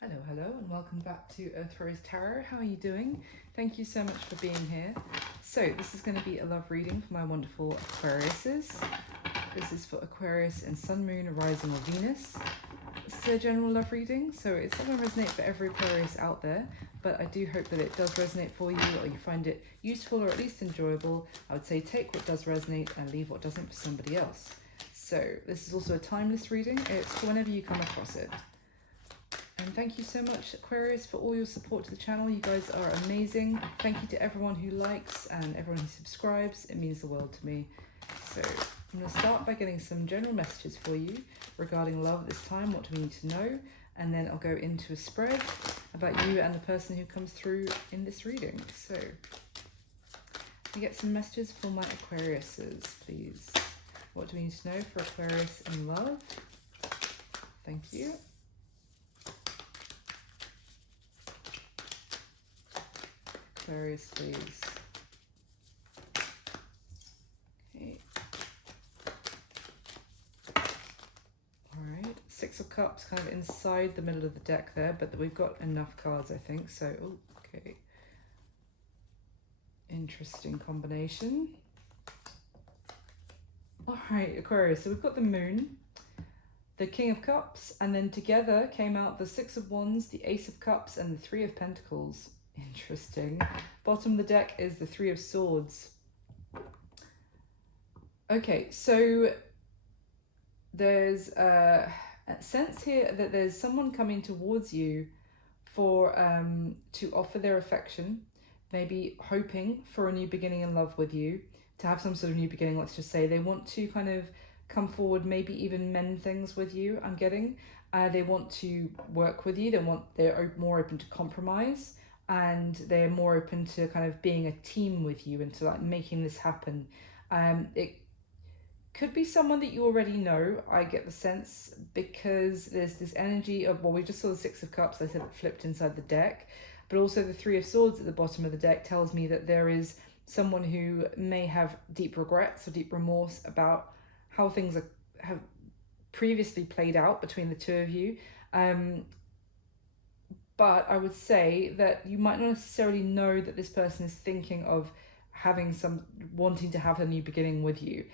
Hello, and welcome back to Earth Rose Tarot. How are you doing? Thank you so much for being here. So, this is going to be a love reading for my wonderful Aquariuses. This is for Aquarius and Sun, Moon, Rising, or Venus. This is a general love reading, so it's not going to resonate for every Aquarius out there, but I do hope that it does resonate for you, or you find it useful or at least enjoyable. I would say take what does resonate and leave what doesn't for somebody else. So, this is also a timeless reading. It's for whenever you come across it. And thank you so much, Aquarius, for all your support to the channel. You guys are amazing. Thank you to everyone who likes and everyone who subscribes. It means the world to me. So I'm going to start by getting some general messages for you regarding love at this time. What do we need to know? And then I'll go into a spread about you and the person who comes through in this reading. So we get some messages for my Aquariuses, please. What do we need to know for Aquarius in love? Thank you. Aquarius, please. Okay. Alright, Six of Cups kind of inside the middle of the deck there, but we've got enough cards, I think. So, okay. Interesting combination. Alright, Aquarius, so we've got the Moon, the King of Cups, and then together came out the Six of Wands, the Ace of Cups, and the Three of Pentacles. Interesting. Bottom of the deck is the Three of Swords. Okay, so there's a sense here that there's someone coming towards you for to offer their affection, maybe hoping for a new beginning in love with you, to have some sort of new beginning. Let's just say they want to kind of come forward, maybe even mend things with you. I'm getting they want to work with you. They're more open to compromise. And they're more open to kind of being a team with you and to like making this happen. It could be someone that you already know, I get the sense, because there's this energy of, well, we just saw the Six of Cups, I said it flipped inside the deck, but also the Three of Swords at the bottom of the deck tells me that there is someone who may have deep regrets or deep remorse about how things have previously played out between the two of you. But I would say that you might not necessarily know that this person is thinking of wanting to have a new beginning with you.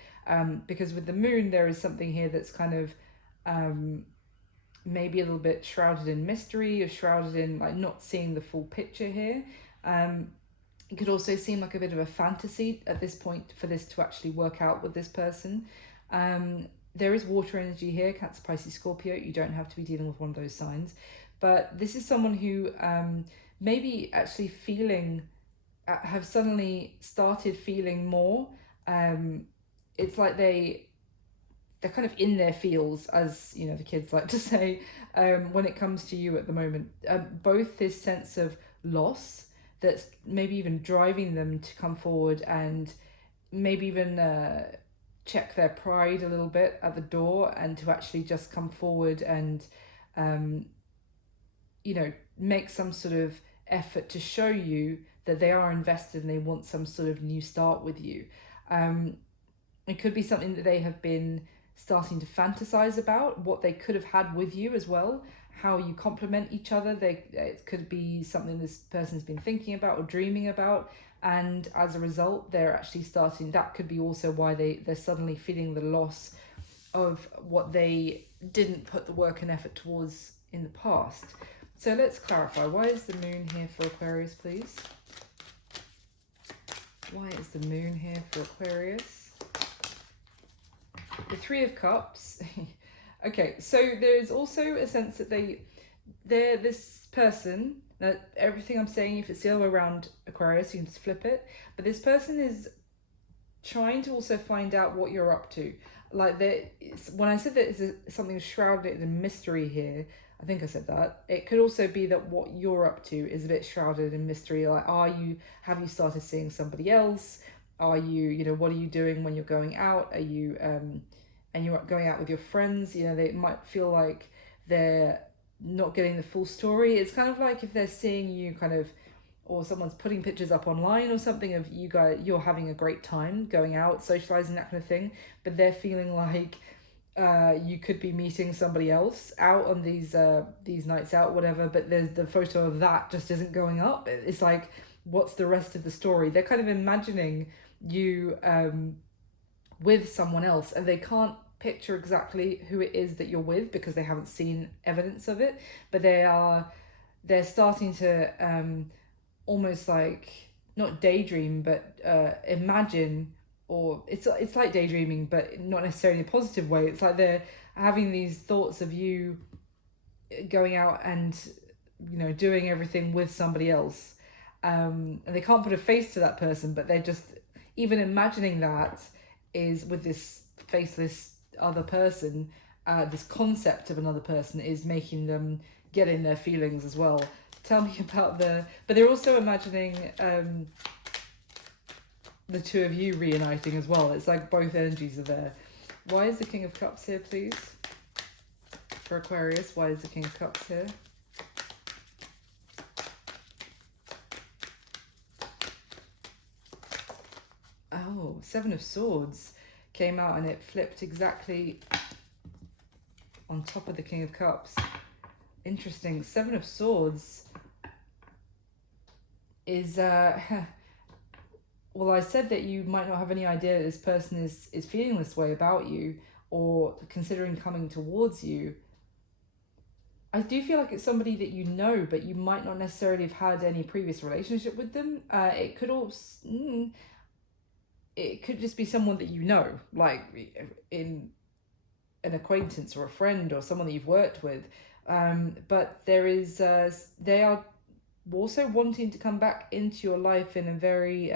Because with the Moon, there is something here that's kind of maybe a little bit shrouded in mystery, or shrouded in like not seeing the full picture here. It could also seem like a bit of a fantasy at this point for this to actually work out with this person. There is water energy here, Cancer, Pisces, Scorpio. You don't have to be dealing with one of those signs. But this is someone who maybe actually have suddenly started feeling more. It's like they're kind of in their feels, as you know the kids like to say, when it comes to you at the moment. Both this sense of loss that's maybe even driving them to come forward and maybe even check their pride a little bit at the door, and to actually just come forward and make some sort of effort to show you that they are invested and they want some sort of new start with you. It could be something that they have been starting to fantasize about, what they could have had with you as well, how you complement each other. It could be something this person's been thinking about or dreaming about, and as a result they're actually starting, that could be also why they're suddenly feeling the loss of what they didn't put the work and effort towards in the past. So let's clarify, why is the Moon here for Aquarius, please? Why is the Moon here for Aquarius? The Three of Cups. Okay, so there's also a sense that they're this person, that everything I'm saying, if it's the other way around Aquarius, you can just flip it, but this person is trying to also find out what you're up to. Like, when I said that it's something shrouded in mystery here, I think I said that. It could also be that what you're up to is a bit shrouded in mystery. Like, have you started seeing somebody else? Are you, what are you doing when you're going out? Are you, and you're going out with your friends? They might feel like they're not getting the full story. It's kind of like if they're seeing you kind of, or someone's putting pictures up online or something of you guys, you're having a great time going out, socializing, that kind of thing, but they're feeling like you could be meeting somebody else out on these nights out, whatever, but there's the photo of that just isn't going up. It's like, what's the rest of the story? They're kind of imagining you with someone else, and they can't picture exactly who it is that you're with because they haven't seen evidence of it, but they're starting to almost like not daydream, but imagine, or it's like daydreaming, but not necessarily in a positive way. It's like they're having these thoughts of you going out and, you know, doing everything with somebody else, and they can't put a face to that person, but they're just even imagining that is with this faceless other person. This concept of another person is making them get in their feelings as well. Tell me about but they're also imagining the two of you reuniting as well. It's like both energies are there. Why is the King of Cups here, please? For Aquarius, why is the King of Cups here? Oh, Seven of Swords came out and it flipped exactly on top of the King of Cups. Interesting. Seven of Swords is well, I said that you might not have any idea that this person is feeling this way about you or considering coming towards you. I do feel like it's somebody that you know, but you might not necessarily have had any previous relationship with them. It could also it could just be someone that you know, like in an acquaintance or a friend or someone that you've worked with. But there is they are also wanting to come back into your life in a very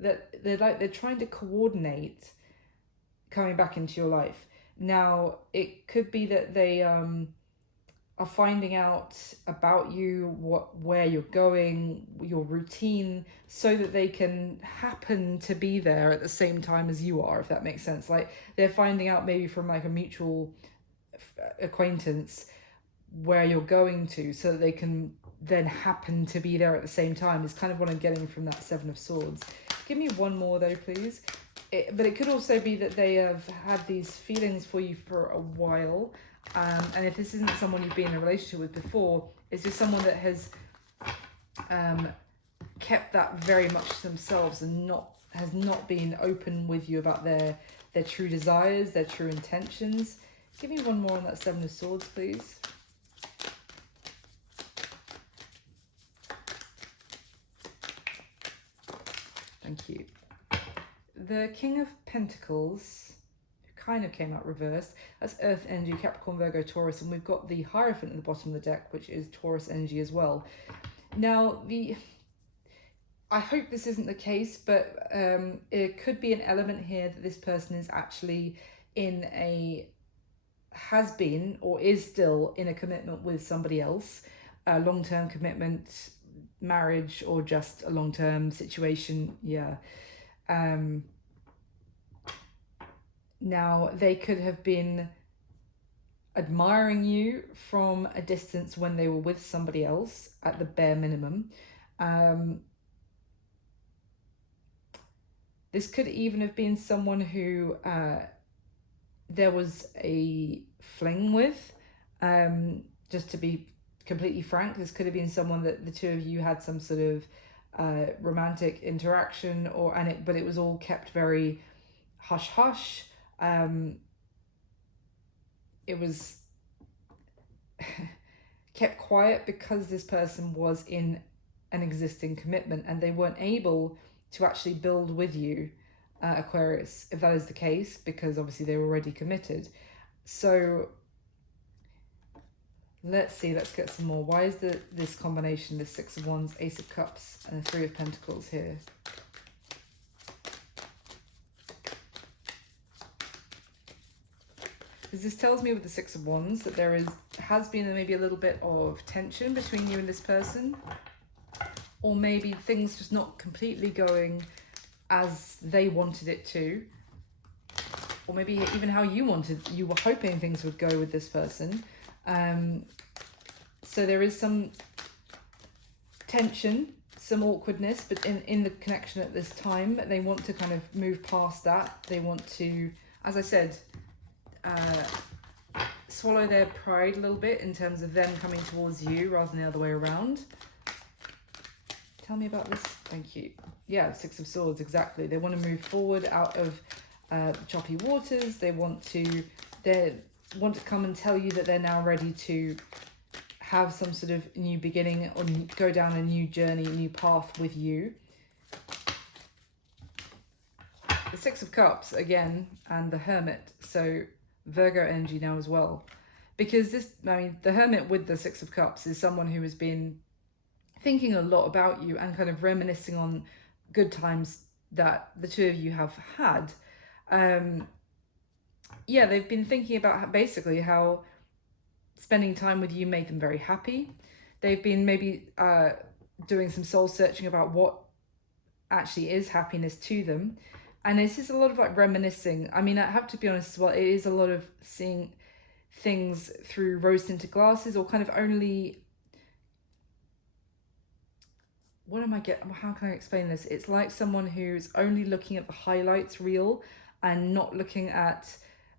that they're trying to coordinate coming back into your life. Now it could be that they are finding out about you, where you're going, your routine, so that they can happen to be there at the same time as you are, if that makes sense. Like they're finding out maybe from like a mutual acquaintance where you're going to, so that they can then happen to be there at the same time, is kind of what I'm getting from that Seven of Swords. Give me one more though, please. But it could also be that they have had these feelings for you for a while. And if this isn't someone you've been in a relationship with before, it's just someone that has kept that very much to themselves and has not been open with you about their true desires, their true intentions. Give me one more on that Seven of Swords, please. Thank you. The King of Pentacles kind of came out reversed. That's Earth energy, Capricorn, Virgo, Taurus, and we've got the Hierophant at the bottom of the deck, which is Taurus energy as well. Now, I hope this isn't the case, but it could be an element here that this person is actually has been or is still in a commitment with somebody else, a long-term commitment, marriage, or just a long-term situation. Yeah. Now, they could have been admiring you from a distance when they were with somebody else, at the bare minimum. This could even have been someone who there was a fling with. Just to be completely frank, this could have been someone that the two of you had some sort of romantic interaction, but it was all kept very hush hush. It was kept quiet because this person was in an existing commitment and they weren't able to actually build with you, Aquarius, if that is the case, because obviously they were already committed. So let's see, let's get some more. Why is this combination, the Six of Wands, Ace of Cups, and the Three of Pentacles here? Because this tells me with the Six of Wands that there has been maybe a little bit of tension between you and this person, or maybe things just not completely going as they wanted it to, or maybe even how you were hoping things would go with this person. So there is some tension, some awkwardness, but in the connection at this time, they want to kind of move past that. They want to, as I said, swallow their pride a little bit in terms of them coming towards you rather than the other way around. Tell me about this. Thank you. Yeah, Six of Swords, exactly. They want to move forward out of choppy waters. They want to come and tell you that they're now ready to have some sort of new beginning or go down a new journey, a new path with you. The Six of Cups again, and the Hermit. So Virgo energy now as well. Because this, I mean, the Hermit with the Six of Cups is someone who has been thinking a lot about you and kind of reminiscing on good times that the two of you have had. Yeah, they've been thinking about basically how spending time with you made them very happy. They've been maybe doing some soul searching about what actually is happiness to them. And this is a lot of like reminiscing. I mean, I have to be honest as well, it is a lot of seeing things through rose-tinted glasses, or kind of only, how can I explain this? It's like someone who's only looking at the highlights reel and not looking at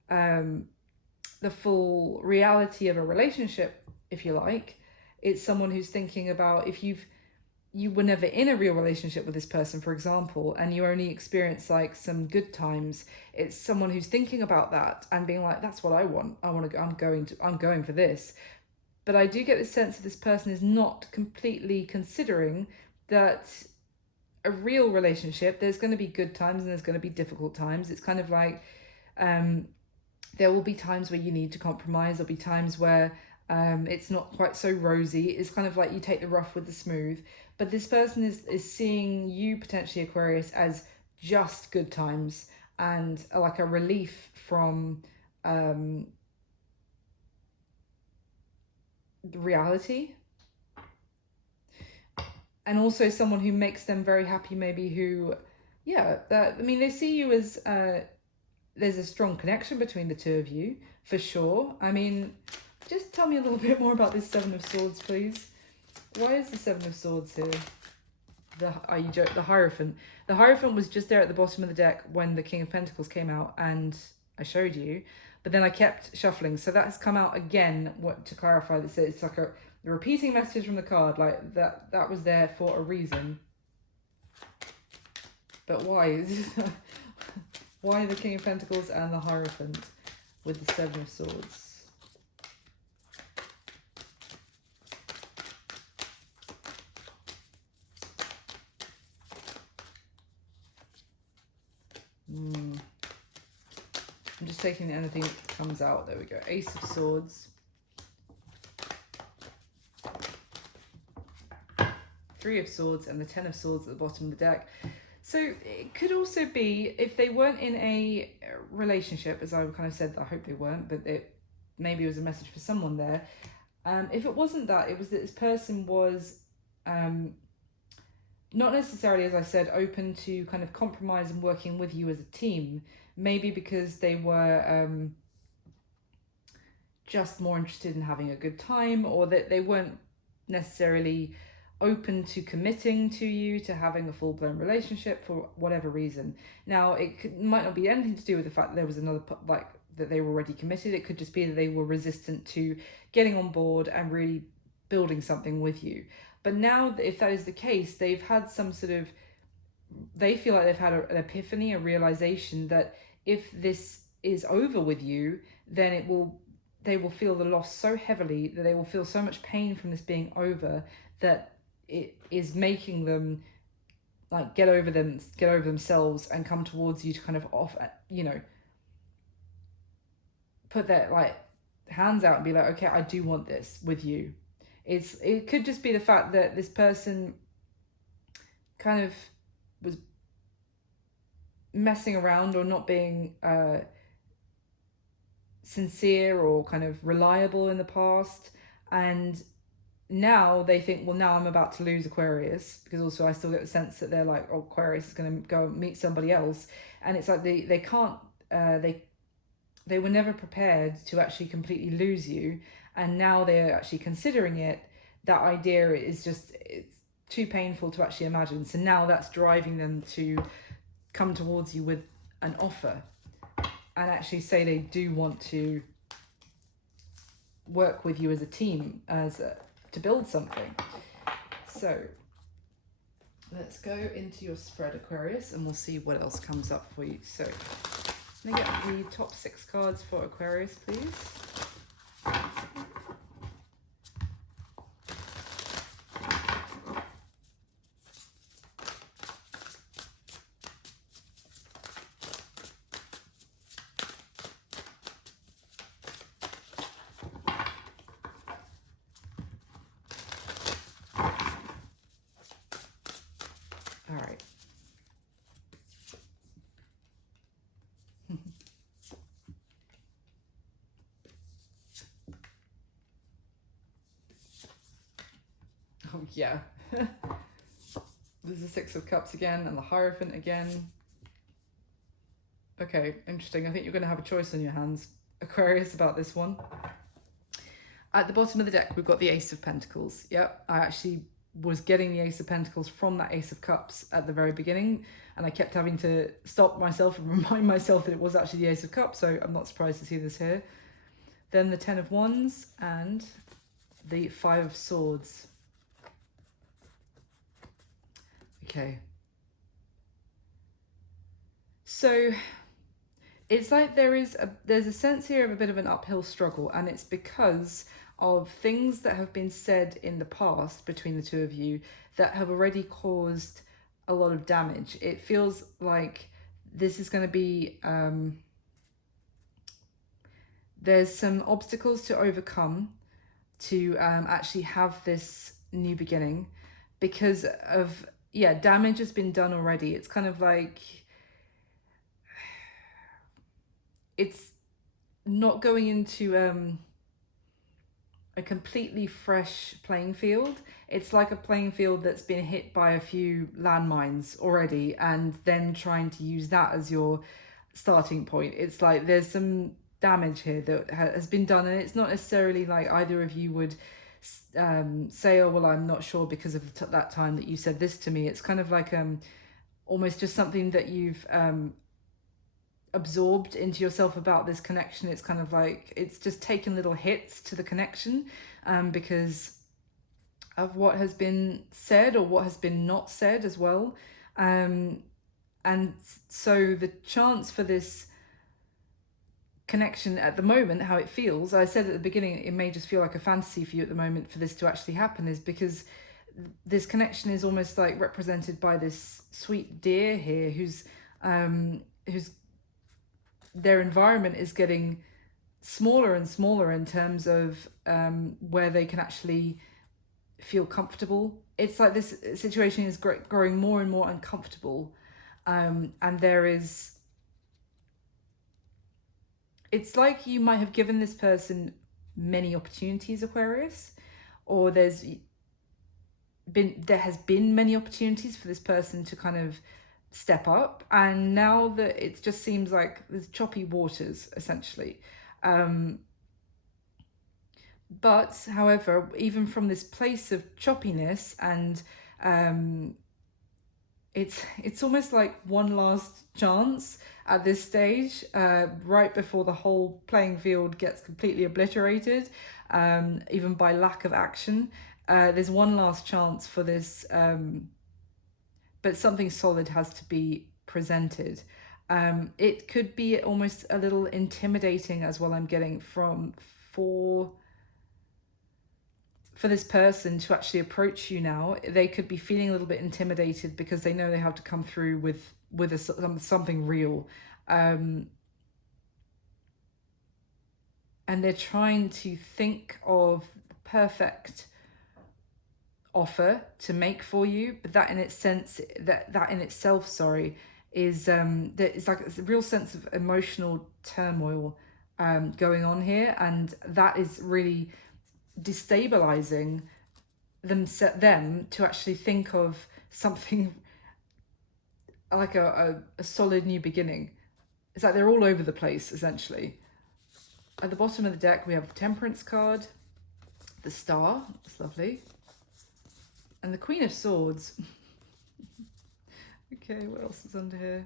the full reality of a relationship, if you like. It's someone who's thinking about, if you were never in a real relationship with this person, for example, and you only experience like some good times, it's someone who's thinking about that and being like, that's what I want. I'm going for this. But I do get the sense that this person is not completely considering that a real relationship, there's going to be good times and there's going to be difficult times. It's kind of like, there will be times where you need to compromise. There'll be times where it's not quite so rosy. It's kind of like you take the rough with the smooth. But this person is seeing you, potentially Aquarius, as just good times and like a relief from the reality. And also someone who makes them very happy, maybe who, I mean, they see you as, there's a strong connection between the two of you, for sure. I mean, just tell me a little bit more about this Seven of Swords, please. Why is the Seven of Swords here? The Hierophant. The Hierophant was just there at the bottom of the deck when the King of Pentacles came out and I showed you, but then I kept shuffling. So that has come out again, to clarify this. It's like the repeating message from the card, like that was there for a reason. But why? Why the King of Pentacles and the Hierophant with the Seven of Swords? I'm just taking anything that comes out. There we go. Ace of Swords. Three of Swords and the Ten of Swords at the bottom of the deck. So it could also be, if they weren't in a relationship, as I kind of said, I hope they weren't, but maybe it was a message for someone there. If it wasn't that, it was that this person was not necessarily, as I said, open to kind of compromise and working with you as a team. Maybe because they were just more interested in having a good time, or that they weren't necessarily open to committing to you, to having a full-blown relationship for whatever reason. Now, might not be anything to do with the fact that there was another, like, that they were already committed. It could just be that they were resistant to getting on board and really building something with you. But now, if that is the case, they've had some sort of, they feel like they've had an epiphany, a realization that if this is over with you, then they will feel the loss so heavily, that they will feel so much pain from this being over, that it is making them like get over themselves and come towards you to kind of put their like hands out and be like, okay, I do want this with you. It could just be the fact that this person kind of was messing around or not being sincere or kind of reliable in the past, and now they think, well, now I'm about to lose Aquarius, because also I still get the sense that they're like, oh, Aquarius is going to go and meet somebody else, and it's like they can't they were never prepared to actually completely lose you, and now they're actually considering it. That idea is just, it's too painful to actually imagine. So now that's driving them to come towards you with an offer and actually say they do want to work with you as a team, to build something. So let's go into your spread, Aquarius, and we'll see what else comes up for you. So can I get the top 6 cards for Aquarius, please? All right. Oh, yeah. There's the 6 of Cups again and the Hierophant again. Okay, interesting. I think you're going to have a choice on your hands, Aquarius, about this one. At the bottom of the deck, we've got the Ace of Pentacles. Yep, I actually was getting the Ace of Pentacles from that Ace of Cups at the very beginning, and I kept having to stop myself and remind myself that it was actually the Ace of Cups, so I'm not surprised to see this here. Then the 10 of Wands and the 5 of Swords. Okay. So it's like there's a sense here of a bit of an uphill struggle, and it's because of things that have been said in the past between the two of you that have already caused a lot of damage. It feels like this is going to be there's some obstacles to overcome to actually have this new beginning, because of damage has been done already. It's kind of like it's not going into a completely fresh playing field. It's like a playing field that's been hit by a few landmines already, and then trying to use that as your starting point. It's like there's some damage here that has been done, and it's not necessarily like either of you would say, oh well, I'm not sure because of that time that you said this to me. It's kind of like almost just something that you've absorbed into yourself about this connection. It's kind of like it's just taken little hits to the connection because of what has been said or what has been not said as well. And so the chance for this connection at the moment, how it feels, I said at the beginning, it may just feel like a fantasy for you at the moment for this to actually happen, is because this connection is almost like represented by this sweet deer here who's their environment is getting smaller and smaller in terms of where they can actually feel comfortable. It's like this situation is growing more and more uncomfortable, and there is, it's like you might have given this person many opportunities, Aquarius, or there has been many opportunities for this person to kind of step up, and now that it just seems like there's choppy waters essentially. But however, even from this place of choppiness, and it's almost like one last chance at this stage, right before the whole playing field gets completely obliterated, even by lack of action. There's one last chance for this, but something solid has to be presented. It could be almost a little intimidating as well, I'm getting for this person to actually approach you now. They could be feeling a little bit intimidated because they know they have to come through with something real. And they're trying to think of the perfect offer to make for you, but that in itself, sorry, is it's like it's a real sense of emotional turmoil going on here, and that is really destabilizing them to actually think of something like a solid new beginning. It's like they're all over the place essentially. At the bottom of the deck we have the Temperance card, the Star, it's lovely, And the Queen of Swords. Okay, what else is under here?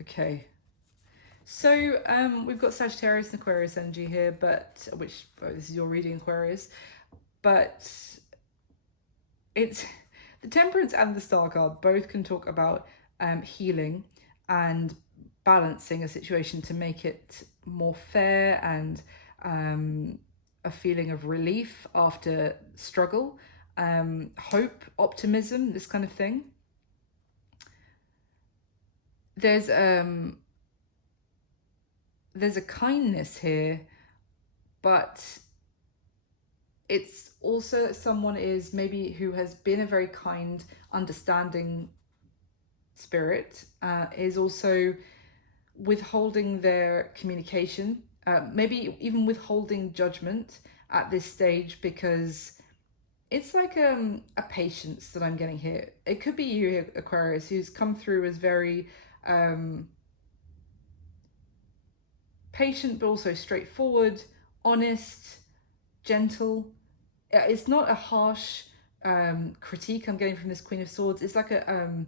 Okay. So we've got Sagittarius and Aquarius energy here, but this is your reading, Aquarius, but it's the Temperance and the Star card both can talk about healing and balancing a situation to make it more fair and a feeling of relief after struggle, hope, optimism, this kind of thing. There's a kindness here, but it's also someone is maybe who has been a very kind, understanding spirit, is also withholding their communication, maybe even withholding judgment at this stage, because it's like a patience that I'm getting here. It could be you, Aquarius, who's come through as very patient, but also straightforward, honest, gentle. It's not a harsh critique I'm getting from this Queen of Swords. It's like a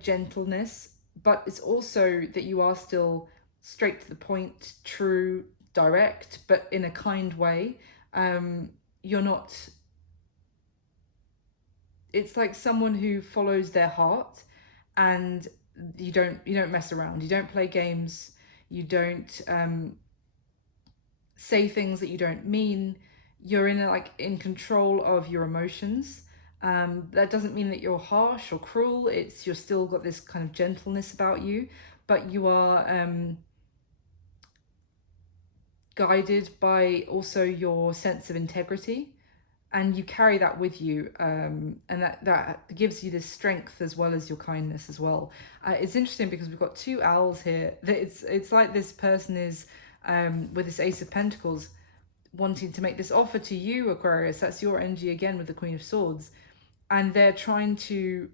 gentleness, but it's also that you are still straight to the point, true, direct, but in a kind way. You're not. It's like someone who follows their heart, and you don't mess around. You don't play games. You don't say things that you don't mean. You're in control of your emotions. That doesn't mean that you're harsh or cruel. You're still got this kind of gentleness about you, but you are guided by also your sense of integrity, and you carry that with you, and that gives you this strength as well as your kindness as well. It's interesting because we've got two owls here. It's like this person is with this Ace of Pentacles wanting to make this offer to you, Aquarius. That's your energy again with the Queen of Swords, and they're trying to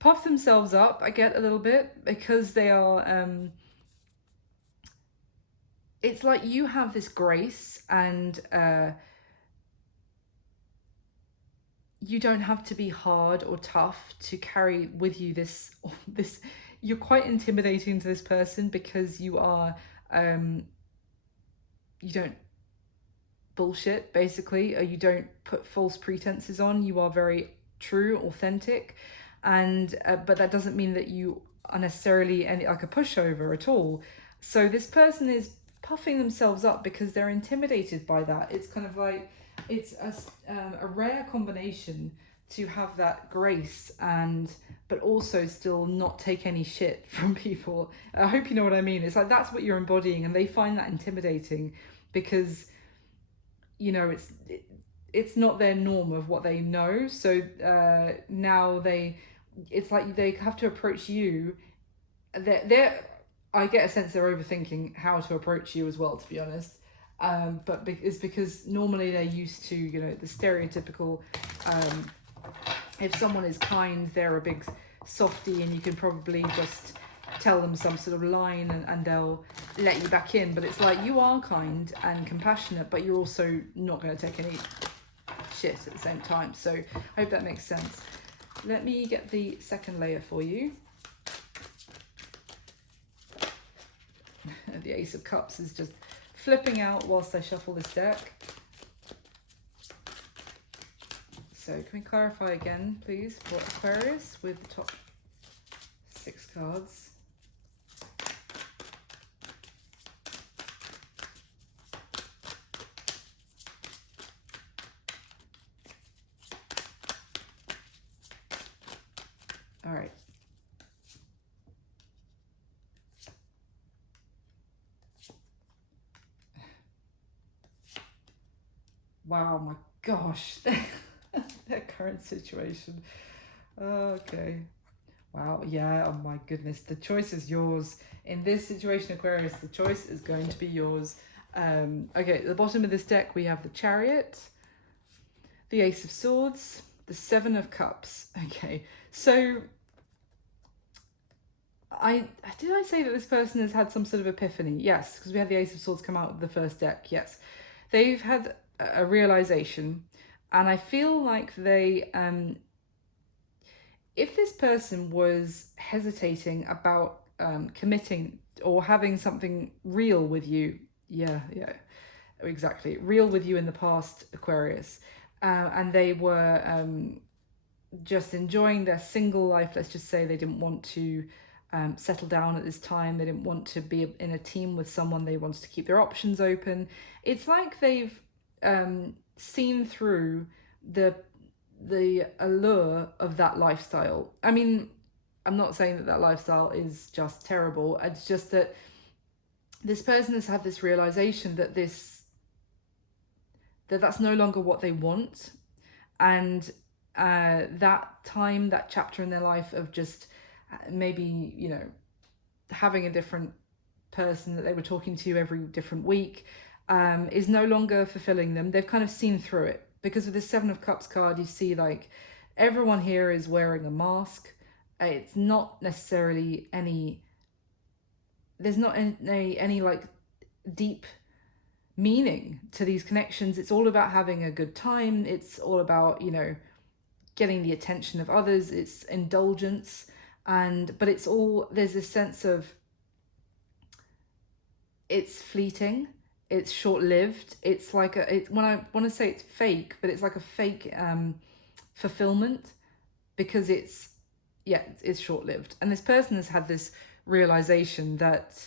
puff themselves up, I get a little bit, because they are it's like you have this grace, and you don't have to be hard or tough to carry with you this you're quite intimidating to this person, because you are you don't bullshit, basically, or you don't put false pretenses on. You are very true, authentic, and but that doesn't mean that you are necessarily like a pushover at all. So this person is puffing themselves up because they're intimidated by that. It's kind of like it's a rare combination to have that grace, but also still not take any shit from people. I hope you know what I mean. It's like that's what you're embodying, and they find that intimidating because it's not their norm of what they know. So now it's like they have to approach you. I get a sense they're overthinking how to approach you as well, to be honest. But it's because normally they're used to, the stereotypical, if someone is kind, they're a big softie, and you can probably just tell them some sort of line and they'll let you back in. But it's like you are kind and compassionate, but you're also not going to take any shit at the same time. So I hope that makes sense. Let me get the second layer for you. The Ace of Cups is just flipping out whilst I shuffle this deck. So can we clarify again, please, for Aquarius with the top 6 cards? All right. Wow, my gosh, their current situation. Okay. Wow, yeah, oh my goodness. The choice is yours. In this situation, Aquarius, the choice is going to be yours. Okay, at the bottom of this deck, we have the Chariot, the Ace of Swords, the Seven of Cups. Okay, so did I say that this person has had some sort of epiphany? Yes, because we had the Ace of Swords come out of the first deck. Yes, they've had a realization, and I feel like they if this person was hesitating about committing or having something real with you, yeah, exactly, real with you in the past, Aquarius, and they were just enjoying their single life, let's just say they didn't want to settle down at this time, they didn't want to be in a team with someone, they wanted to keep their options open. It's like they've seen through the allure of that lifestyle. I mean, I'm not saying that that lifestyle is just terrible. It's just that this person has had this realization that that's no longer what they want, and that time, that chapter in their life of just maybe, you know, having a different person that they were talking to every different week is no longer fulfilling them. They've kind of seen through it, because with the Seven of Cups card, you see like everyone here is wearing a mask. It's not necessarily there's not any like deep meaning to these connections. It's all about having a good time. It's all about, you know, getting the attention of others. It's indulgence, but it's all, there's this sense of it's fleeting, it's short-lived. It's like when I want to say it's fake, but it's like a fake fulfillment, because it's short-lived. And this person has had this realization that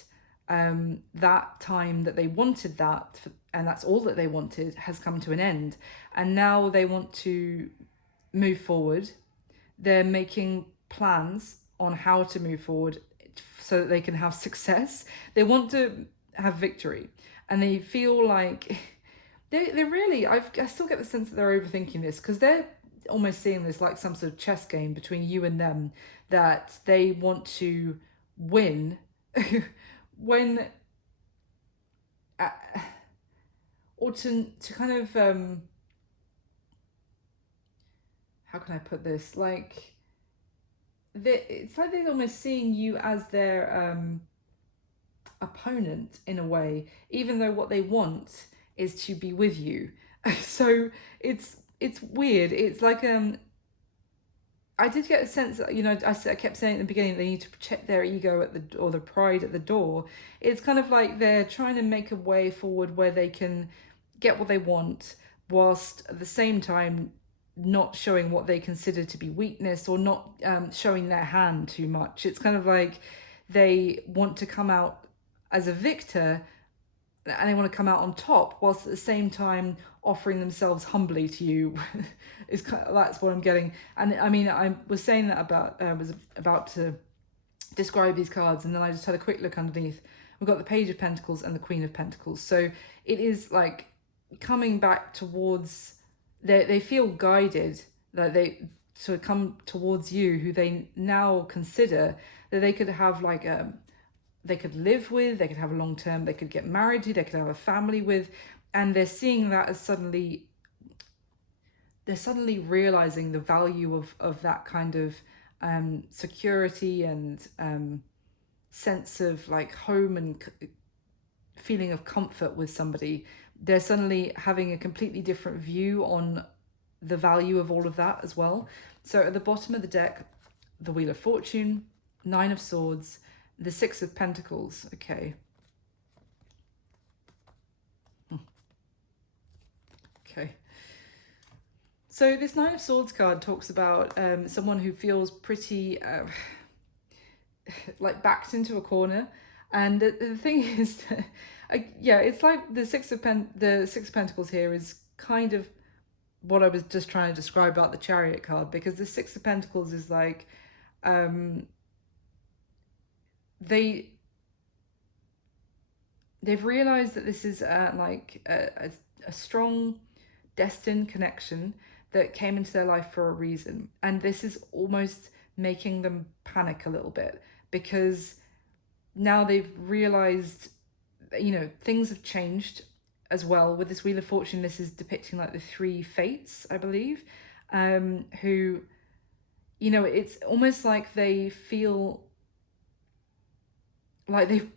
that time that they wanted that, and that's all that they wanted, has come to an end, and now they want to move forward. They're making plans on how to move forward so that they can have success. They want to have victory, and they feel like they really, I still get the sense that they're overthinking this, because they're almost seeing this like some sort of chess game between you and them, that they want to win when or to kind of how can I put this, like it's like they're almost seeing you as their opponent in a way, even though what they want is to be with you. So it's weird. It's like I did get a sense that, you know, I kept saying at the beginning, they need to protect their ego or the pride at the door. It's kind of like they're trying to make a way forward where they can get what they want, whilst at the same time not showing what they consider to be weakness, or not showing their hand too much. It's kind of like they want to come out as a victor, and they want to come out on top, whilst at the same time offering themselves humbly to you. Is kind of, that's what I'm getting. And I mean, I was saying that about was about to describe these cards, and then I just had a quick look underneath. We've got the Page of Pentacles and the Queen of Pentacles. So it is like coming back towards, they feel guided, that they sort of come towards you, who they now consider that they could have like they could live with, they could have a long term, they could get married to, they could have a family with, and they're seeing that as they're suddenly realizing the value of that kind of security and sense of like home and feeling of comfort with somebody. They're suddenly having a completely different view on the value of all of that as well. So at the bottom of the deck, the Wheel of Fortune, Nine of Swords, the Six of Pentacles. Okay. Okay. So this Nine of Swords card talks about someone who feels pretty like backed into a corner. And the thing is that, yeah, it's like the Six of Pentacles here is kind of what I was just trying to describe about the Chariot card, because the Six of Pentacles is like they've realized that this is like a strong destined connection that came into their life for a reason, and this is almost making them panic a little bit, because now they've realized, you know, things have changed as well. With this Wheel of Fortune, this is depicting like the three fates, I believe, who, you know, it's almost like they feel like they've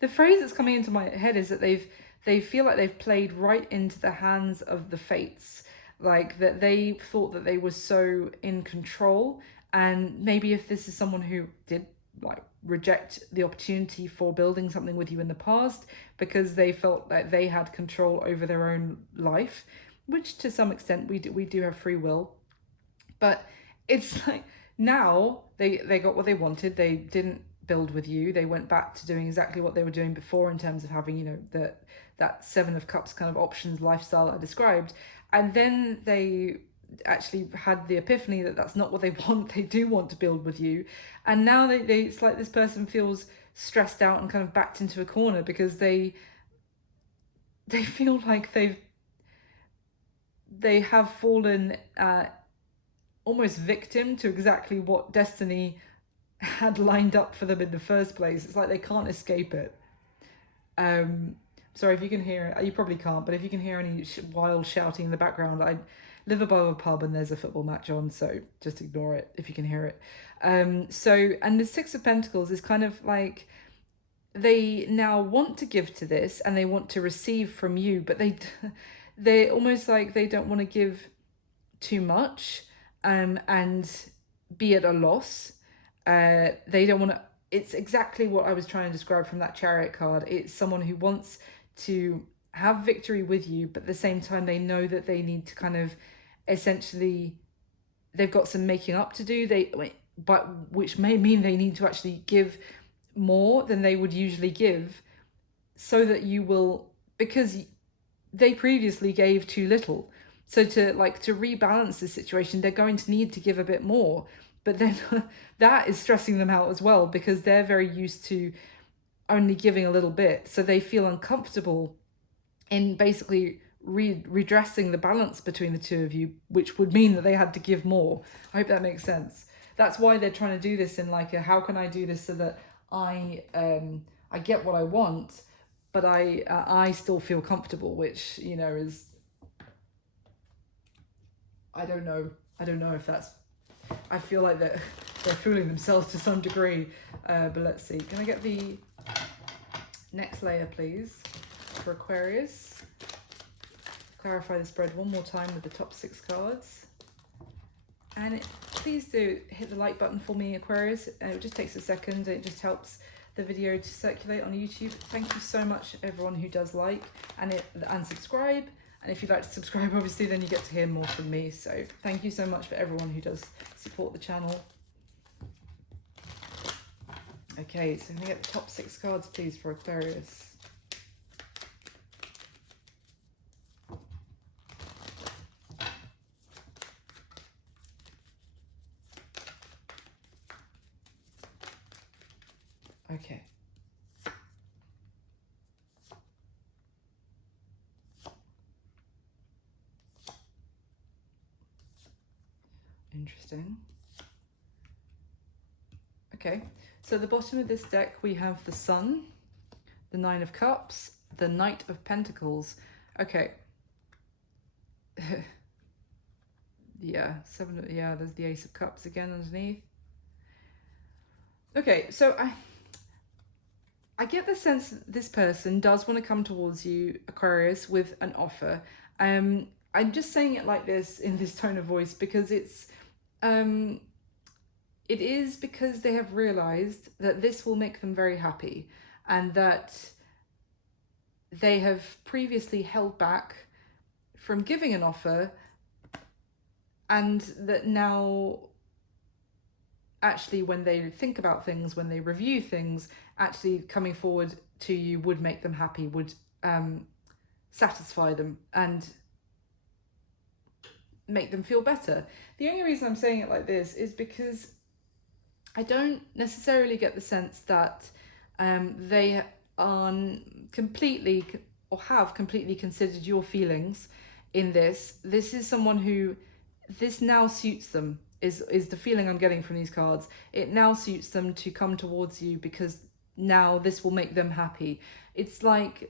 the phrase that's coming into my head is that they've they feel like they've played right into the hands of the fates, like that they thought that they were so in control. And maybe if this is someone who did like reject the opportunity for building something with you in the past because they felt that they had control over their own life, which to some extent we do have free will. But it's like now they got what they wanted. They didn't build with you. They went back to doing exactly what they were doing before in terms of having, you know, that Seven of Cups kind of options lifestyle I described. And then they actually had the epiphany that that's not what they want. They do want to build with you. And now they it's like this person feels stressed out and kind of backed into a corner because they feel like they have fallen almost victim to exactly what destiny had lined up for them in the first place. It's like they can't escape it. Sorry if you can hear it. You probably can't, but if you can hear any wild shouting in the background, I live above a pub and there's a football match on, so just ignore it if you can hear it. And the Six of Pentacles is kind of like they now want to give to this and they want to receive from you, but they almost like they don't want to give too much and be at a loss. They don't want to. It's exactly what I was trying to describe from that Chariot card. It's someone who wants to have victory with you, but at the same time they know that they need to kind of essentially they've got some making up to do. But which may mean they need to actually give more than they would usually give, so that you will, because they previously gave too little. So to rebalance the situation, they're going to need to give a bit more. But then that is stressing them out as well, because they're very used to only giving a little bit. So they feel uncomfortable in basically redressing the balance between the two of you, which would mean that they had to give more. I hope that makes sense. That's why they're trying to do this in like a, how can I do this so that I get what I want, but I still feel comfortable, which, you know, is, I don't know if that's, I feel like they're fooling themselves to some degree, but let's see. Can I get the next layer, please, for Aquarius? Clarify the spread one more time with the top 6 cards. And please do hit the like button for me, Aquarius. It just takes a second. It just helps the video to circulate on YouTube. Thank you so much, everyone who does like and subscribe. And if you'd like to subscribe, obviously, then you get to hear more from me. So thank you so much for everyone who does support the channel. Okay, so can I get the top 6 cards, please, for Aquarius? Okay. Interesting. Okay, so at the bottom of this deck we have the Sun, the Nine of Cups, the Knight of Pentacles. Okay. Yeah, there's the Ace of Cups again underneath. Okay, so I get the sense that this person does want to come towards you, Aquarius, with an offer. I'm just saying it like this in this tone of voice because it is because they have realized that this will make them very happy, and that they have previously held back from giving an offer, and that now actually when they think about things, when they review things, actually coming forward to you would make them happy, would satisfy them and make them feel better. The only reason I'm saying it like this is because I don't necessarily get the sense that they are completely or have completely considered your feelings in this. This is someone who, this now suits them, is the feeling I'm getting from these cards. It now suits them to come towards you because now this will make them happy. It's like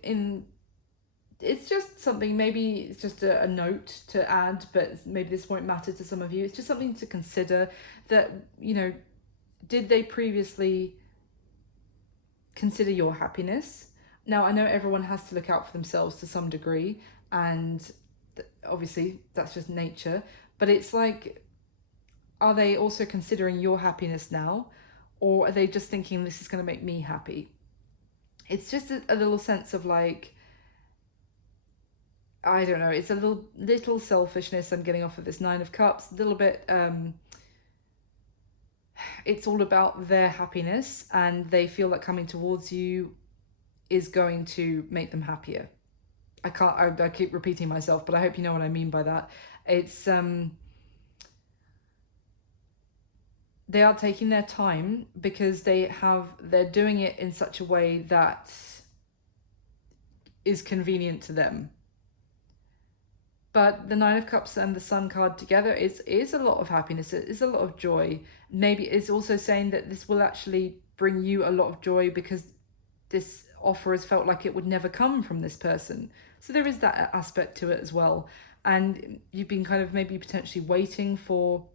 it's just something, maybe it's just a note to add, but maybe this won't matter to some of you. It's just something to consider that, you know, did they previously consider your happiness? Now, I know everyone has to look out for themselves to some degree, and obviously that's just nature, but it's like, are they also considering your happiness now, or are they just thinking this is going to make me happy? It's just a little sense of like, I don't know, it's a little selfishness I'm getting off of this Nine of Cups, a little bit. It's all about their happiness, and they feel that coming towards you is going to make them happier. I keep repeating myself, but I hope you know what I mean by that. It's they are taking their time because they're doing it in such a way that is convenient to them. But the Nine of Cups and the Sun card together is a lot of happiness. It is a lot of joy. Maybe it's also saying that this will actually bring you a lot of joy because this offer has felt like it would never come from this person. So there is that aspect to it as well. And you've been kind of maybe potentially waiting for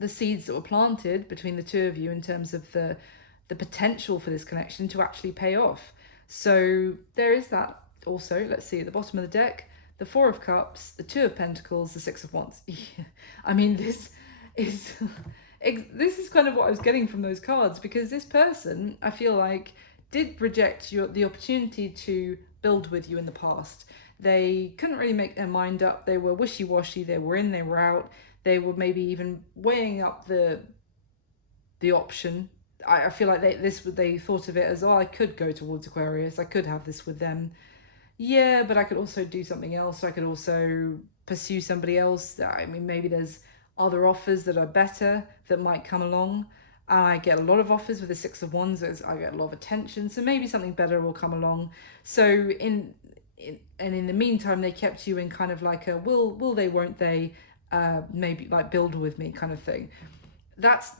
the seeds that were planted between the two of you in terms of the potential for this connection to actually pay off. So there is that also. Let's see, at the bottom of the deck, the Four of Cups, the Two of Pentacles, the Six of Wands. I mean, this is this is kind of what I was getting from those cards, because this person, I feel like, did reject the opportunity to build with you in the past. They couldn't really make their mind up. They were wishy-washy. They were in, they were out. They were maybe even weighing up the option. I feel like they thought of it as, oh, I could go towards Aquarius. I could have this with them. Yeah, but I could also do something else. I could also pursue somebody else. I mean, maybe there's other offers that are better that might come along. And I get a lot of offers with the Six of Wands. I get a lot of attention. So maybe something better will come along. So in the meantime, they kept you in kind of like a will they, won't they, maybe like build with me kind of thing. That's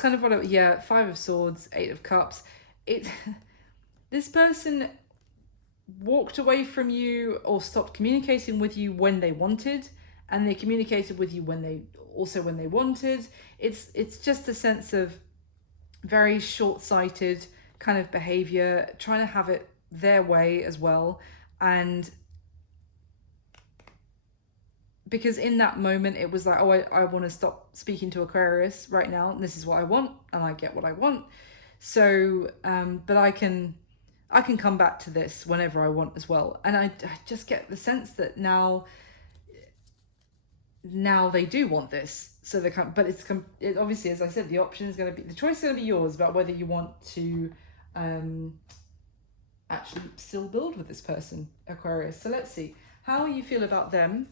kind of what Five of Swords, Eight of Cups. This person walked away from you or stopped communicating with you when they wanted, and they communicated with you when they wanted. It's just a sense of very short-sighted kind of behavior, trying to have it their way as well. And because in that moment it was like, oh, I want to stop speaking to Aquarius right now, and this is what I want, and I get what I want. So but I can come back to this whenever I want as well. And I just get the sense that now they do want this. So they can't, but it's obviously, as I said, the option is going to be, the choice is going to be yours about whether you want to actually still build with this person, Aquarius. So let's see how you feel about them.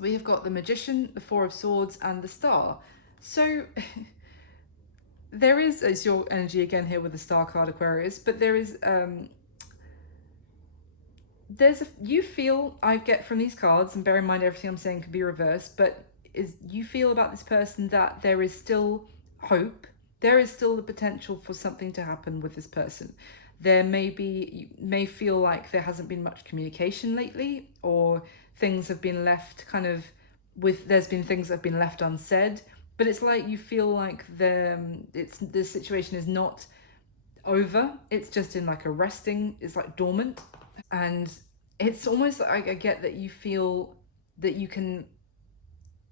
We have got the Magician, the Four of Swords, and the Star. So there is, it's your energy again here with the Star card, Aquarius, but there is you feel, I get from these cards, and bear in mind everything I'm saying could be reversed, but you feel about this person that there is still hope. There is still the potential for something to happen with this person. You may feel like there hasn't been much communication lately, or things have been left kind of there's been things that have been left unsaid, but it's like you feel like this situation is not over. It's just in like a resting, it's like dormant. And it's almost like I get that you feel that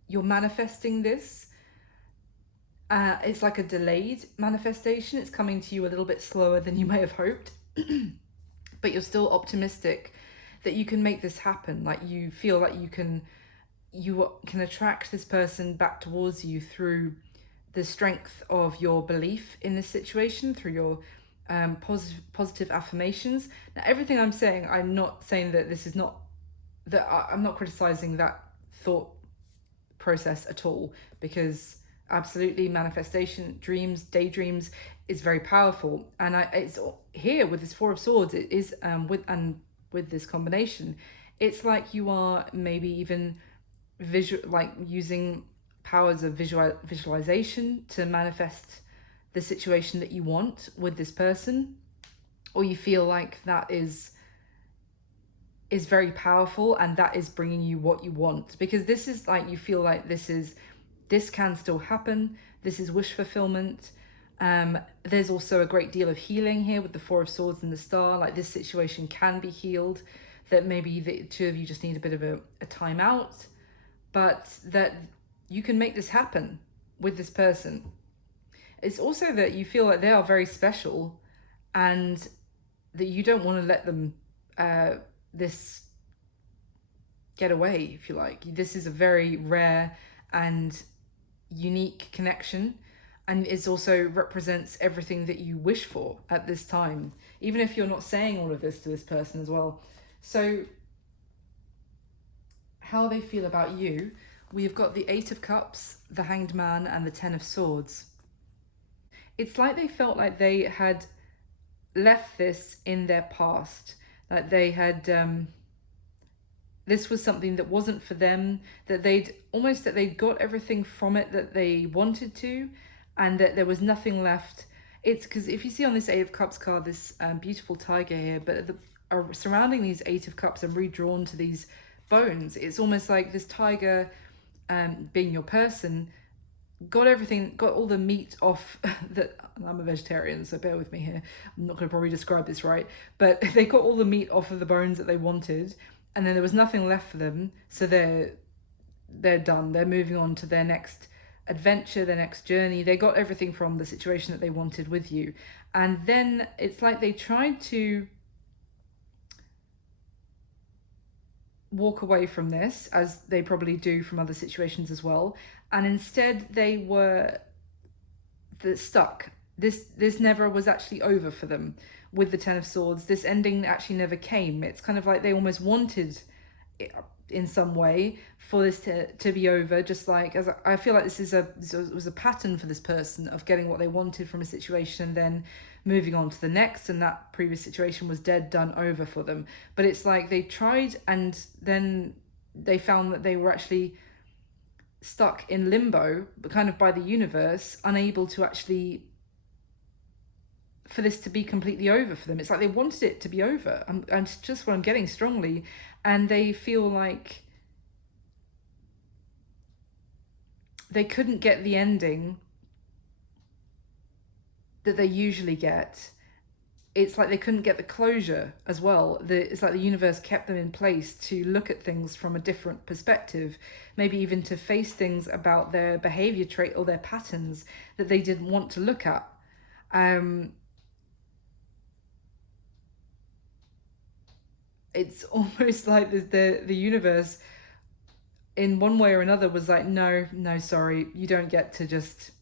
you're manifesting this. It's like a delayed manifestation. It's coming to you a little bit slower than you may have hoped, but you're still optimistic that you can make this happen. Like you feel like you can attract this person back towards you through the strength of your belief in this situation, through your positive affirmations. Now, everything I'm saying, I'm not saying that this is not, that I'm not criticizing that thought process at all, because absolutely manifestation, dreams, daydreams is very powerful. And it's here with this Four of Swords, it is with this combination, it's like you are maybe even using powers of visualization to manifest the situation that you want with this person, or you feel like that is very powerful and that is bringing you what you want, because this is like, you feel like this can still happen. This is wish fulfillment. There's also a great deal of healing here with the Four of Swords and the Star. Like, this situation can be healed, that maybe the two of you just need a bit of a time out, but that you can make this happen with this person. It's also that you feel like they are very special, and that you don't want to let them this get away, if you like. This is a very rare and unique connection, and it also represents everything that you wish for at this time, even if you're not saying all of this to this person as well. So how they feel about you, we've got the Eight of Cups, the Hanged Man, and the Ten of Swords. It's like they felt like they had left this in their past, that they had this was something that wasn't for them, that they'd got everything from it that they wanted to, and that there was nothing left. It's because if you see on this Eight of Cups card, this beautiful tiger here, but surrounding these Eight of Cups and redrawn to these bones, it's almost like this tiger, being your person, got all the meat off that. I'm a vegetarian, so bear with me here. I'm not going to probably describe this right, but they got all the meat off of the bones that they wanted, and then there was nothing left for them, so they're done. They're moving on to their next adventure, their next journey. They got everything from the situation that they wanted with you, and then it's like they tried to walk away from this, as they probably do from other situations as well, and instead they were stuck. This never was actually over for them with the Ten of Swords. This ending actually never came. It's kind of like they almost wanted it, in some way, for this to be over. Just like, as I feel like this was a pattern for this person of getting what they wanted from a situation and then moving on to the next, and that previous situation was dead, done, over for them. But it's like they tried, and then they found that they were actually stuck in limbo, but kind of by the universe, unable to actually, for this to be completely over for them. It's like they wanted it to be over. And just what I'm getting strongly, and they feel like they couldn't get the ending that they usually get. It's like they couldn't get the closure as well. It's like the universe kept them in place to look at things from a different perspective, maybe even to face things about their behavior trait or their patterns that they didn't want to look at. It's almost like the universe, in one way or another, was like, no, sorry, you don't get to just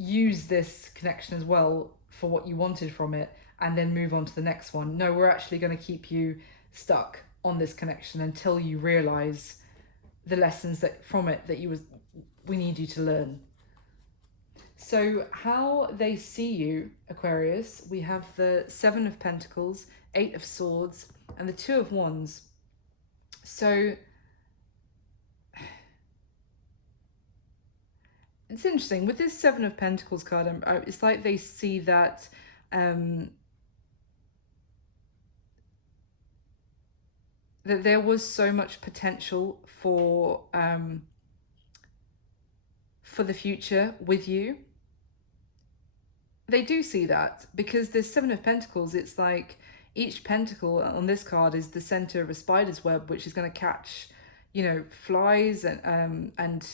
use this connection as well for what you wanted from it and then move on to the next one. No, we're actually going to keep you stuck on this connection until you realize the lessons that from it that we need you to learn. So how they see you, Aquarius, we have the Seven of Pentacles, Eight of Swords, and the Two of Wands. So it's interesting with this Seven of Pentacles card. It's like they see that that there was so much potential for the future with you. They do see that, because there's Seven of Pentacles. It's like each pentacle on this card is the center of a spider's web, which is going to catch, flies and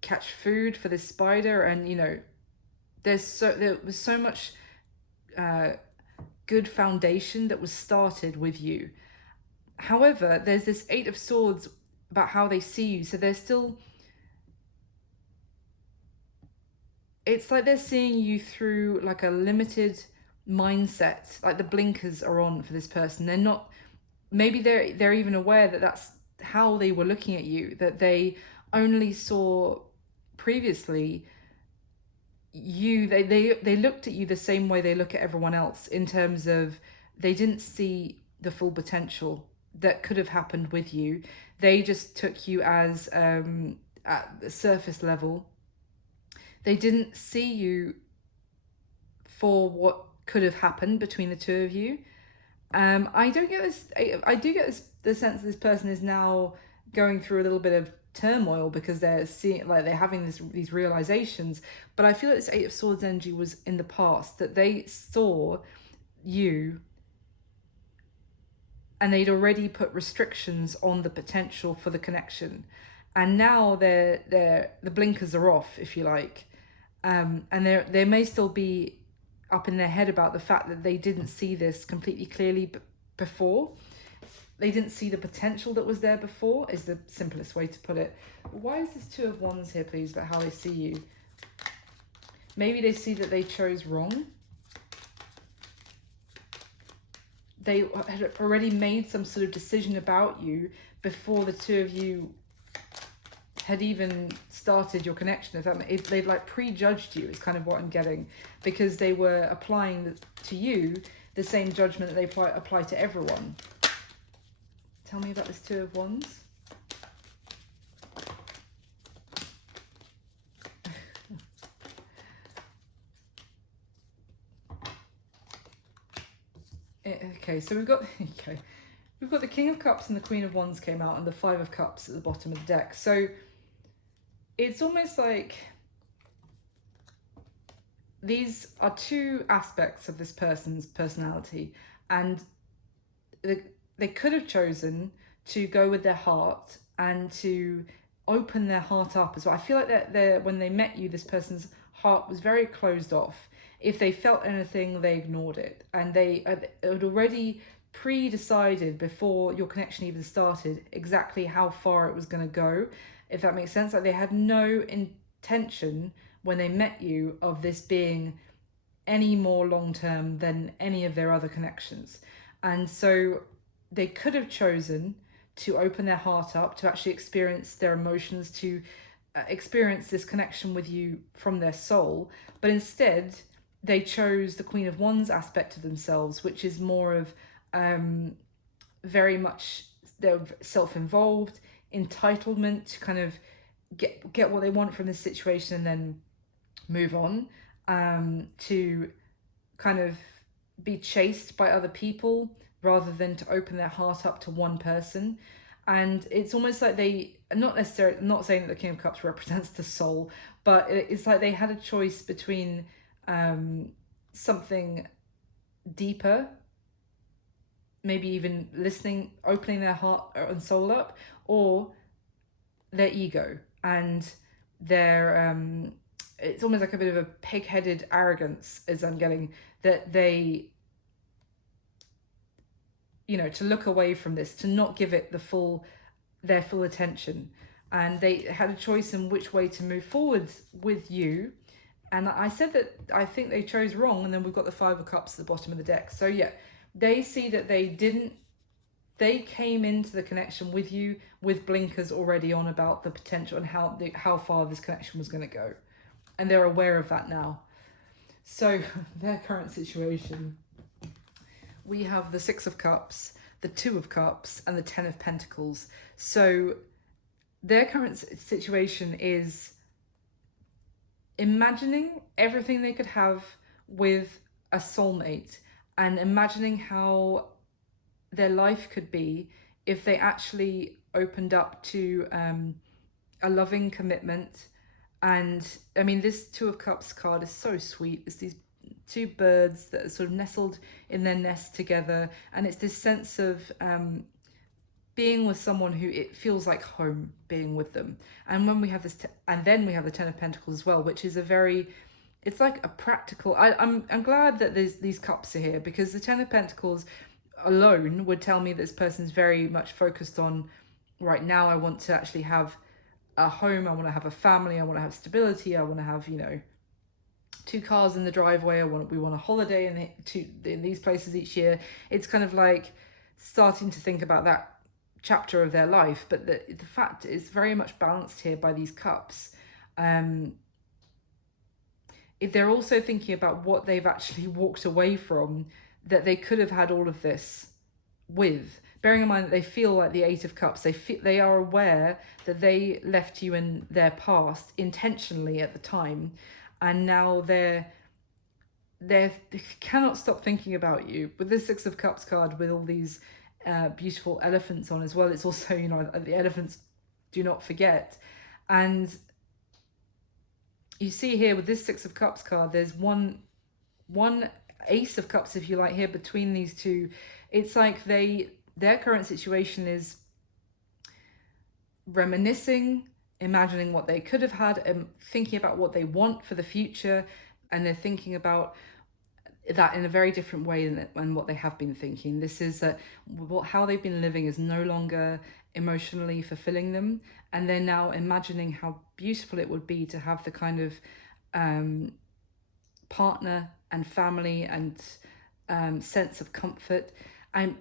catch food for this spider. And there was so much good foundation that was started with you. However, there's this Eight of Swords about how they see you. So they're still, it's like they're seeing you through like a limited mindset, like the blinkers are on for this person. They're not, maybe they're even aware that that's how they were looking at you, that they only saw previously you, they looked at you the same way they look at everyone else, in terms of they didn't see the full potential that could have happened with you. They just took you as at the surface level. They didn't see you for what could have happened between the two of you. I do get the sense that this person is now going through a little bit of turmoil because they're seeing, like, they're having these realizations. But I feel like this Eight of Swords energy was in the past, that they saw you and they'd already put restrictions on the potential for the connection, and now the blinkers are off, if you like, and they may still be up in their head about the fact that they didn't see this completely clearly before. They didn't see the potential that was there before, is the simplest way to put it. Why is this Two of Wands here, please, about how they see you? Maybe they see that they chose wrong. They had already made some sort of decision about you before the two of you had even started your connection. They've like prejudged you, is kind of what I'm getting, because they were applying to you the same judgment that they apply to everyone. Tell me about this Two of Wands. Okay, so we've got the King of Cups and the Queen of Wands came out, and the Five of Cups at the bottom of the deck. So it's almost like these are two aspects of this person's personality, and they could have chosen to go with their heart and to open their heart up as well. I feel like that when they met you, this person's heart was very closed off. If they felt anything, they ignored it, and they had already pre-decided before your connection even started exactly how far it was going to go, if that makes sense. Like, they had no intention when they met you of this being any more long-term than any of their other connections. And so they could have chosen to open their heart up, to actually experience their emotions, to experience this connection with you from their soul. But instead, they chose the Queen of Wands aspect of themselves, which is more of very much they're self-involved, entitlement, to kind of get what they want from this situation and then move on, to kind of be chased by other people rather than to open their heart up to one person. And it's almost like they, not necessarily, I'm not saying that the King of Cups represents the soul, but it's like they had a choice between something deeper, maybe even listening, opening their heart and soul up, or their ego and their it's almost like a bit of a pig-headed arrogance, as I'm getting, that they, you know, to look away from this, to not give it their full attention. And they had a choice in which way to move forward with you. And I said that I think they chose wrong, and then we've got the Five of Cups at the bottom of the deck. So yeah, they see that they came into the connection with you with blinkers already on about the potential and how far this connection was going to go. And they're aware of that now. So their current situation, we have the Six of Cups, the Two of Cups, and the Ten of Pentacles. So their current situation is imagining everything they could have with a soulmate, and imagining how their life could be if they actually opened up to a loving commitment. And I mean, this Two of Cups card is so sweet. It's these two birds that are sort of nestled in their nest together, and it's this sense of being with someone who it feels like home, being with them. And when we have this, and then we have the Ten of Pentacles as well, which is a very, it's like a practical. I'm glad that these cups are here, because the Ten of Pentacles alone would tell me this person's very much focused on, right now I want to actually have a home, I want to have a family, I want to have stability, I want to have, you know, 2 cars in the driveway, we want a holiday in these places each year. It's kind of like starting to think about that chapter of their life. But the fact is very much balanced here by these cups. If they're also thinking about what they've actually walked away from, that they could have had all of this with, bearing in mind that they feel like the Eight of Cups, they are aware that they left you in their past intentionally at the time, and now they cannot stop thinking about you. With the Six of Cups card, with all these beautiful elephants on as well, it's also, you know, the elephants do not forget. And you see here with this Six of Cups card, there's one Ace of Cups, if you like, here between these two. It's like their current situation is reminiscing, imagining what they could have had, and thinking about what they want for the future, and they're thinking about that in a very different way than what they have been thinking. This is that how they've been living is no longer emotionally fulfilling them, and they're now imagining how beautiful it would be to have the kind of partner and family and sense of comfort. And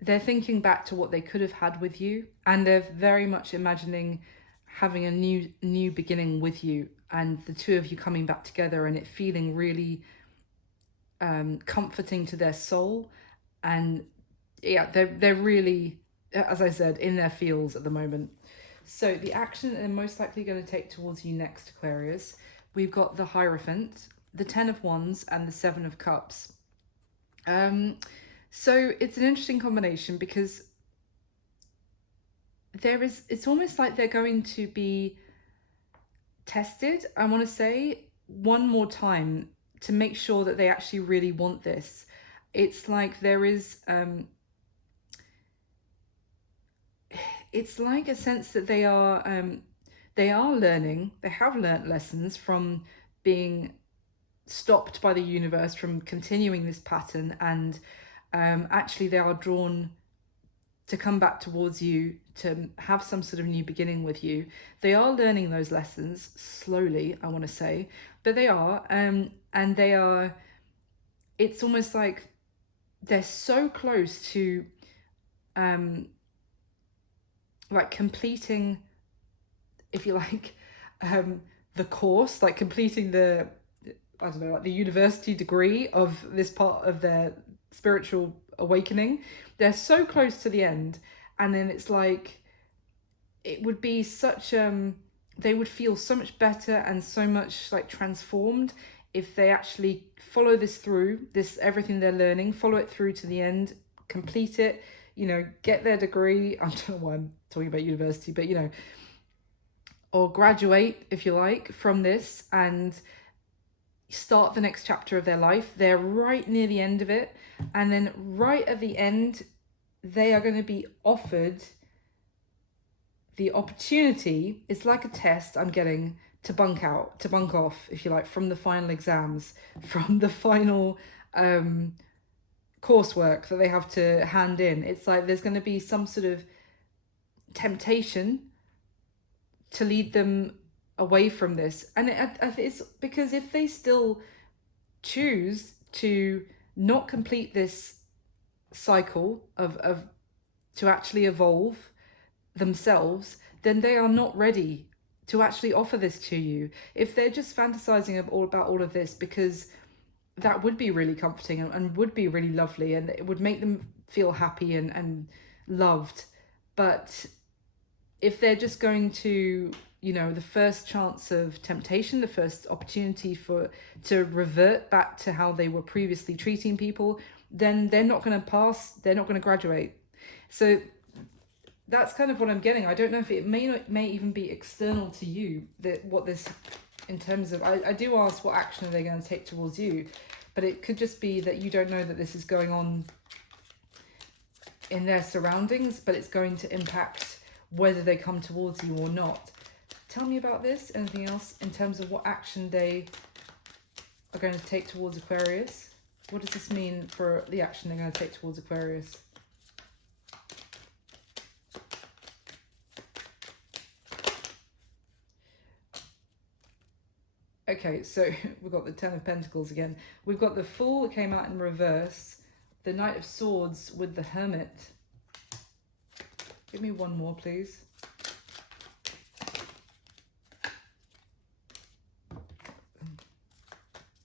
they're thinking back to what they could have had with you, and they're very much imagining having a new beginning with you, and the two of you coming back together, and it feeling really comforting to their soul. And yeah, they're really, as I said, in their feels at the moment. So the action they're most likely going to take towards you next, Aquarius, we've got the Hierophant, the Ten of Wands, and the Seven of Cups. So it's an interesting combination, because it's almost like they're going to be tested, I want to say, one more time to make sure that they actually really want this. It's like there is it's like a sense that they are learning, they have learnt lessons from being stopped by the universe from continuing this pattern, and actually they are drawn to come back towards you, to have some sort of new beginning with you. They are learning those lessons slowly, I want to say, but they are, and they are, it's almost like they're so close to like completing, if you like, the course, like completing the, I don't know, like the university degree of this part of their spiritual awakening. They're so close to the end, and then it's like it would be such they would feel so much better and so much like transformed if they actually follow this through, this everything they're learning, follow it through to the end, complete it, you know, get their degree. I don't know why I'm talking about university, but you know, or graduate, if you like, from this and start the next chapter of their life. They're right near the end of it, and then right at the end they are going to be offered the opportunity. It's like a test I'm getting to bunk off, if you like, from the final exams, from the final coursework that they have to hand in. It's like there's going to be some sort of temptation to lead them away from this, and it's because if they still choose to not complete this cycle of to actually evolve themselves, then they are not ready to actually offer this to you. If they're just fantasizing about all of this because that would be really comforting and would be really lovely, and it would make them feel happy and loved, but if they're just going to, you know, the first chance of temptation, the first opportunity to revert back to how they were previously treating people, then they're not going to pass, they're not going to graduate. So that's kind of what I'm getting. I don't know if it may even be external to you, that what this, in terms of, I do ask what action are they going to take towards you, but it could just be that you don't know that this is going on in their surroundings, but it's going to impact whether they come towards you or not. Tell me about this. Anything else in terms of what action they are going to take towards Aquarius? What does this mean for the action they're going to take towards Aquarius? Okay, so we've got the Ten of Pentacles again. We've got the Fool that came out in reverse, the Knight of Swords with the Hermit. Give me one more, please.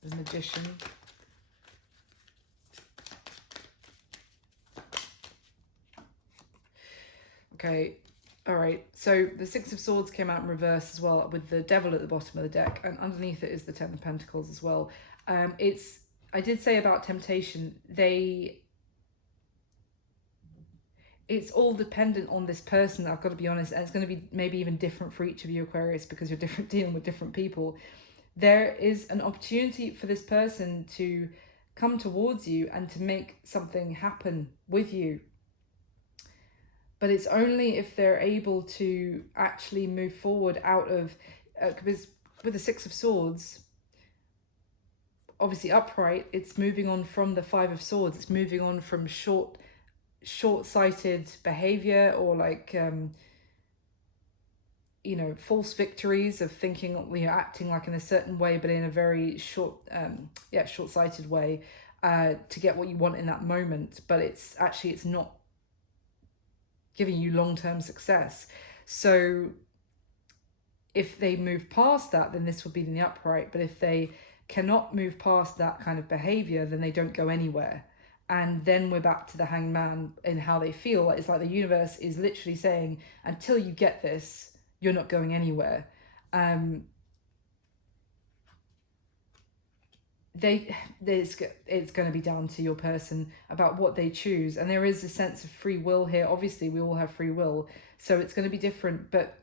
The Magician. Okay, all right. So the Six of Swords came out in reverse as well, with the Devil at the bottom of the deck, and underneath it is the Ten of Pentacles as well. I did say about temptation, it's all dependent on this person, I've got to be honest, and it's going to be maybe even different for each of you Aquarius, because you're different, dealing with different people. There is an opportunity for this person to come towards you and to make something happen with you. But it's only if they're able to actually move forward out of, because with the Six of Swords, obviously upright, it's moving on from the Five of Swords. It's moving on from short-sighted behavior, or like, you know, false victories of thinking, you know, acting like in a certain way, but in a very short-sighted way, to get what you want in that moment. But it's not giving you long-term success. So if they move past that, then this would be in the upright. But if they cannot move past that kind of behavior, then they don't go anywhere. And then we're back to the Hanged Man in how they feel. It's like the universe is literally saying, until you get this, you're not going anywhere. It's going to be down to your person about what they choose. And there is a sense of free will here. Obviously, we all have free will, so it's going to be different. But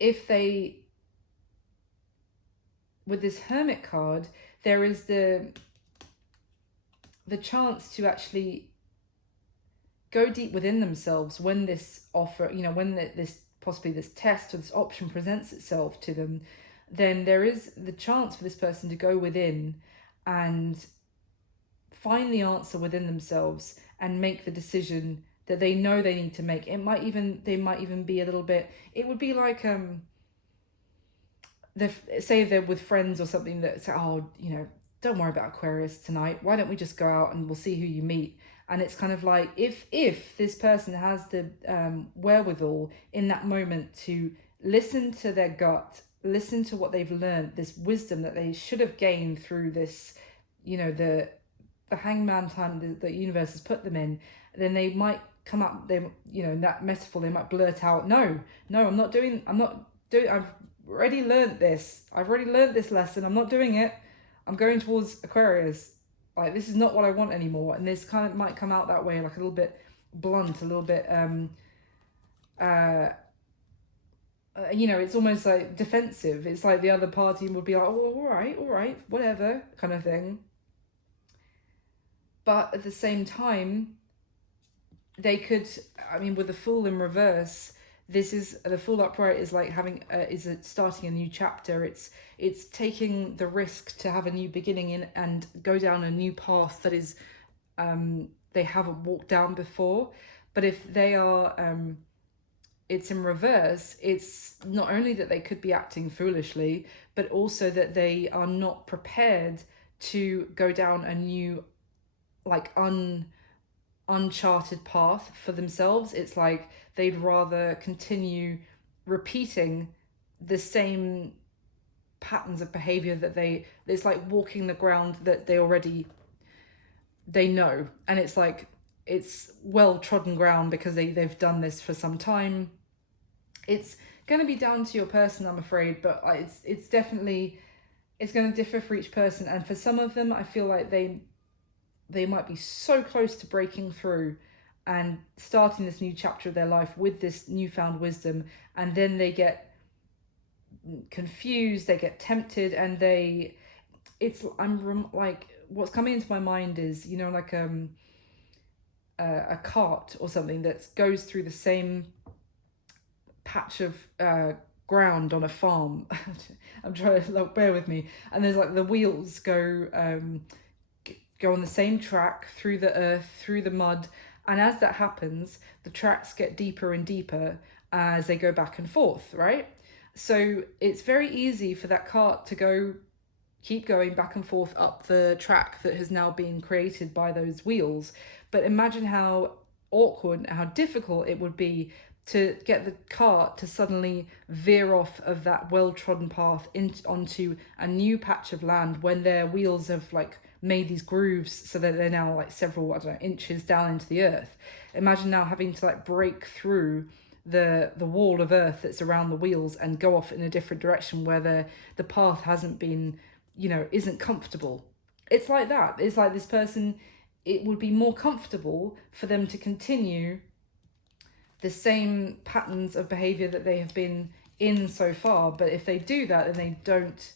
if they, with this Hermit card, there is the chance to actually go deep within themselves when this offer, you know, when this possibly this test or this option presents itself to them. Then there is the chance for this person to go within and find the answer within themselves and make the decision that they know they need to make. They might even be a little bit, it would be like, say if they're with friends or something that say, oh, you know, don't worry about Aquarius tonight. Why don't we just go out and we'll see who you meet? And it's kind of like, if this person has the wherewithal in that moment to listen to their gut, listen to what they've learned, this wisdom that they should have gained through this, you know, the hangman time the universe has put them in, then they might come up, they, you know, in that metaphor, they might blurt out, no, I'm not doing, I've already learned this. I've already learned this lesson. I'm not doing it. I'm going towards Aquarius. Like, this is not what I want anymore. And this kind of might come out that way, like a little bit blunt, a little bit, you know, it's almost like defensive. It's like the other party would be like, oh, all right, whatever, kind of thing. But at the same time, they could, I mean, with the Fool in reverse, this is, the Fool upright is like having, is starting a new chapter. It's taking the risk to have a new beginning and go down a new path that is, they haven't walked down before. But if they are, it's in reverse, it's not only that they could be acting foolishly, but also that they are not prepared to go down a new, like, uncharted path for themselves. It's like they'd rather continue repeating the same patterns of behavior that it's like walking the ground that they know, and it's like, it's well trodden ground because they've done this for some time. It's going to be down to your person, I'm afraid, but it's definitely, it's going to differ for each person. And for some of them, I feel like they might be so close to breaking through and starting this new chapter of their life with this newfound wisdom, and then they get confused, they get tempted, and I'm like, what's coming into my mind is, you know, like a cart or something that goes through the same patch of ground on a farm. I'm trying to, like, bear with me, and there's like the wheels go on the same track through the earth, through the mud, and as that happens, the tracks get deeper and deeper as they go back and forth, right? So it's very easy for that cart to keep going back and forth up the track that has now been created by those wheels. But imagine how awkward and how difficult it would be to get the cart to suddenly veer off of that well-trodden path onto a new patch of land when their wheels have, like, made these grooves so that they're now, like, several, inches down into the earth. Imagine now having to, like, break through the wall of earth that's around the wheels and go off in a different direction where the path hasn't been, you know, isn't comfortable. It's like that. It's like this person, it would be more comfortable for them to continue the same patterns of behavior that they have been in so far. But if they do that and they don't,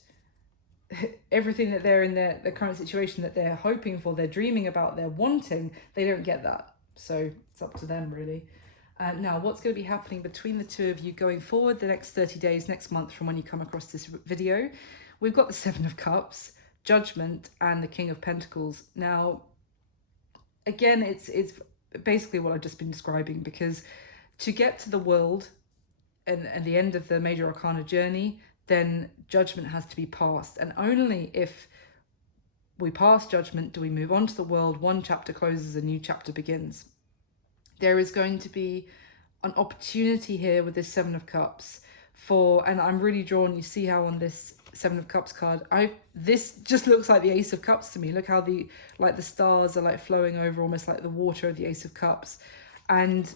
everything that they're in their current situation that they're hoping for, they're dreaming about, they're wanting, they don't get that. So it's up to them, really. Now, what's going to be happening between the two of you going forward the next 30 days, next month from when you come across this video? We've got the Seven of Cups, Judgment, and the King of Pentacles. Now, again, it's basically what I've just been describing, because to get to the world and the end of the major arcana journey, then judgment has to be passed. And only if we pass judgment do we move on to the world. One chapter closes, a new chapter begins. There is going to be an opportunity here with this Seven of Cups and I'm really drawn, you see how on this Seven of Cups card, this just looks like the Ace of Cups to me. Look how the stars are like flowing over, almost like the water of the Ace of Cups. And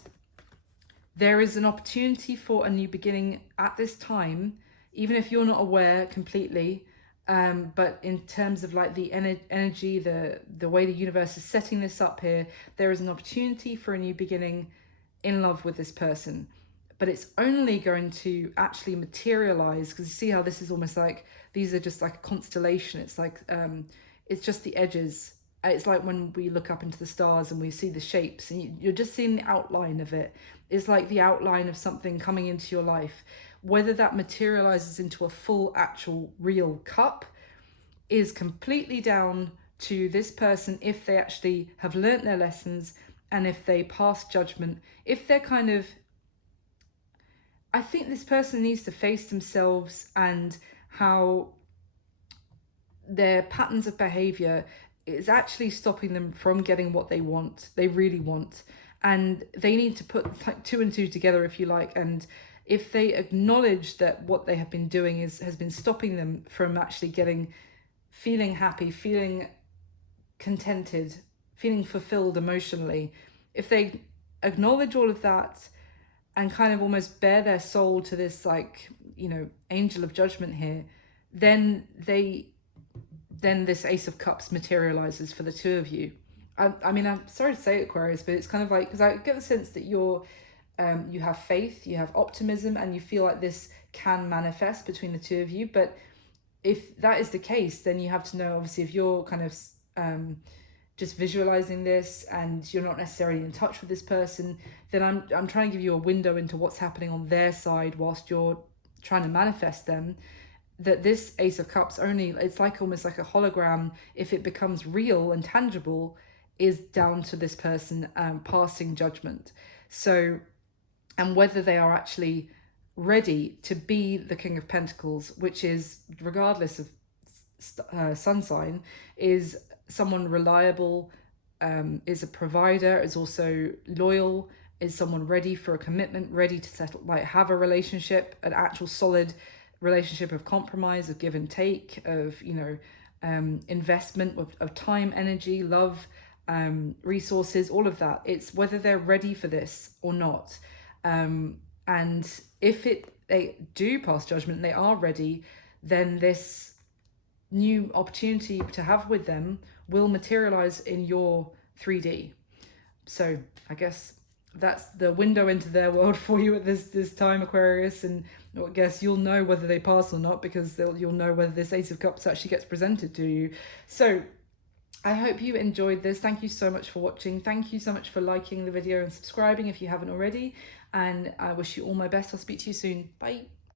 there is an opportunity for a new beginning at this time, even if you're not aware completely. But in terms of like the energy, the way the universe is setting this up here, there is an opportunity for a new beginning in love with this person. But it's only going to actually materialize, because you see how this is almost like, these are just like a constellation. It's like, it's just the edges. It's like when we look up into the stars and we see the shapes and you're just seeing the outline of it. It's like the outline of something coming into your life. Whether that materializes into a full, actual, real cup is completely down to this person, if they actually have learnt their lessons and if they pass judgment. If they're kind of, I think this person needs to face themselves and how their patterns of behavior is actually stopping them from getting what they want, they really want. And they need to put like 2 and 2 together, if you like. And if they acknowledge that what they have been doing has been stopping them from actually feeling happy, feeling contented, feeling fulfilled emotionally, if they acknowledge all of that and kind of almost bare their soul to this, like, you know, angel of judgment here, then this Ace of Cups materializes for the two of you. I mean, I'm sorry to say it, Aquarius, but it's kind of like, because I get the sense that you have faith, you have optimism, and you feel like this can manifest between the two of you. But if that is the case, then you have to know, obviously, if you're kind of just visualizing this and you're not necessarily in touch with this person, then I'm trying to give you a window into what's happening on their side whilst you're trying to manifest them. That this Ace of Cups it's like almost like a hologram. If it becomes real and tangible, is down to this person passing judgment. So, and whether they are actually ready to be the King of Pentacles, which is, regardless of sun sign, is someone reliable, is a provider, is also loyal, is someone ready for a commitment, ready to settle, like have a relationship, an actual solid relationship of compromise, of give and take, of, you know, investment of time, energy, love, resources, all of that. It's whether they're ready for this or not. And if they do pass judgment and they are ready, then this new opportunity to have with them will materialize in your 3D. So I guess that's the window into their world for you at this time, Aquarius. And I guess you'll know whether they pass or not, because you'll know whether this Ace of Cups actually gets presented to you. So I hope you enjoyed this. Thank you so much for watching. Thank you so much for liking the video and subscribing if you haven't already. And I wish you all my best. I'll speak to you soon. Bye.